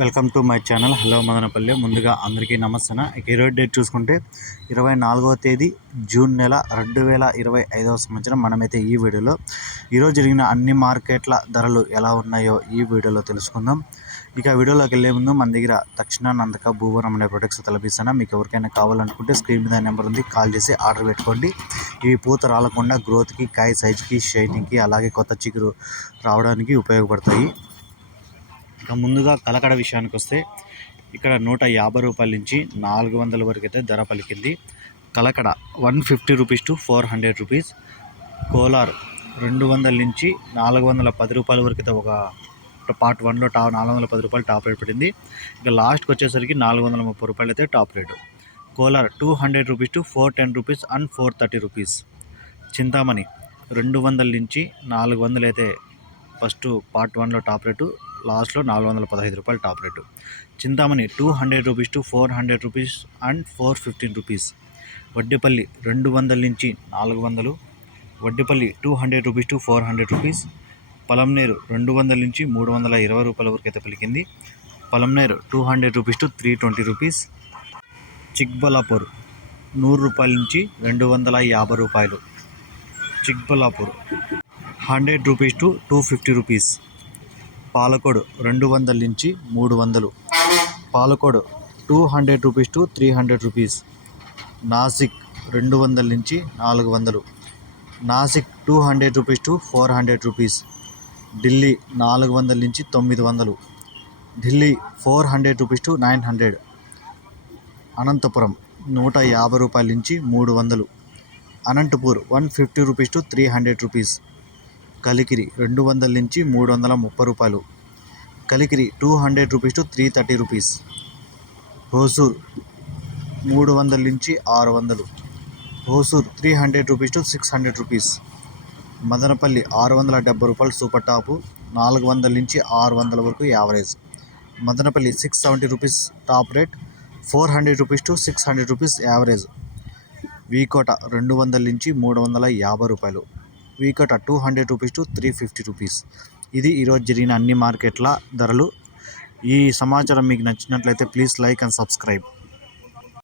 Welcome to my channel. Hello Madanapalli. ముందుగా అందరికీ నమస్తే ఇక ఈరోజు డేట్ చూసుకుంటే ఇరవై నాలుగవ తేదీ జూన్ నెల రెండు వేల ఇరవై ఐదవ సంవత్సరం. మనమైతే ఈ వీడియోలో ఈరోజు జరిగిన అన్ని మార్కెట్ల ధరలు ఎలా ఉన్నాయో ఈ వీడియోలో తెలుసుకుందాం. ఇక వీడియోలోకి వెళ్ళే ముందు మన దగ్గర తక్షణ నందక భూవరం అనే ప్రొడక్ట్స్ తలపిస్తాను మీకు ఎవరికైనా కావాలనుకుంటే స్క్రీన్ మీద నెంబర్ ఉంది. కాల్ చేసి ఆర్డర్ పెట్టుకోండి. ఇవి పూత రాలకుండా గ్రోత్కి కాయ సైజ్కి షైనింగ్కి అలాగే కొత్త చిగురు రావడానికి ఉపయోగపడతాయి. ఇక ముందుగా కలకడ విషయానికి వస్తే ఇక్కడ నూట యాభై రూపాయల నుంచి నాలుగు వందల వరకు అయితే ధర పలికింది. Kalakada one fifty rupees to four hundred rupees. Kolar రెండు వందల నుంచి నాలుగు వందల పది రూపాయల వరకు అయితే ఒక పార్ట్ వన్లో టా నాలుగు వందల పది రూపాయలు టాప్ రేట్ పడింది. ఇక లాస్ట్కి వచ్చేసరికి నాలుగు వందల ముప్పై రూపాయలు అయితే top rate. Kolar two hundred rupees to four ten rupees and four thirty rupees. Chintamani రెండు వందల నుంచి నాలుగు వందలు అయితే ఫస్ట్ పార్ట్ వన్లో టాప్ రేటు. లాస్ట్లో నాలుగు వందల పదహైదు రూపాయలు top rate. Chintamani two hundred rupees to four hundred rupees and four fifteen rupees. Vaddepalli రెండు వందల నుంచి నాలుగు వందలు. Vaddepalli two hundred rupees to four hundred rupees. Palamaner రెండు వందల నుంచి మూడు వందల ఇరవై రూపాయల వరకు అయితే పలికింది. Palamaner two hundred rupees to three twenty rupees. Chikballapur నూరు రూపాయల నుంచి రెండు వందల యాభై రూపాయలు. Chikballapur hundred rupees to two fifty rupees. Palakodu రెండు వందల నుంచి మూడు వందలు. Palakodu two hundred rupees to three hundred rupees. Nashik రెండు వందల నుంచి నాలుగు వందలు. Nashik two hundred rupees to four hundred rupees. Delhi నాలుగు వందల నుంచి తొమ్మిది వందలు. Delhi four hundred rupees to nine hundred. Anantapuram నూట యాభై రూపాయల నుంచి మూడు వందలు. Anantapur one fifty rupees to three hundred rupees. Kalikiri రెండు వందల నుంచి మూడు వందల ముప్పై రూపాయలు. Kalikiri two hundred rupees to three thirty rupees. Hosur మూడు వందల నుంచి ఆరు వందలు. Hosur three hundred rupees to six hundred rupees. Madanapalli ఆరు వందల డెబ్బై రూపాయలు సూపర్ టాపు నాలుగు వందల నుంచి ఆరు వందల వరకు average. Madanapalli six seventy rupees top rate four hundred rupees to six hundred rupees average. V Kota రెండు వందల నుంచి మూడు వందల యాభై రూపాయలు. V Kota two hundred rupees to three fifty rupees ఇది ఈరోజు జరిగిన అన్ని మార్కెట్ల ధరలు. ఈ సమాచారం మీకు నచ్చినట్లయితే ప్లీజ్ లైక్ అండ్ సబ్స్క్రైబ్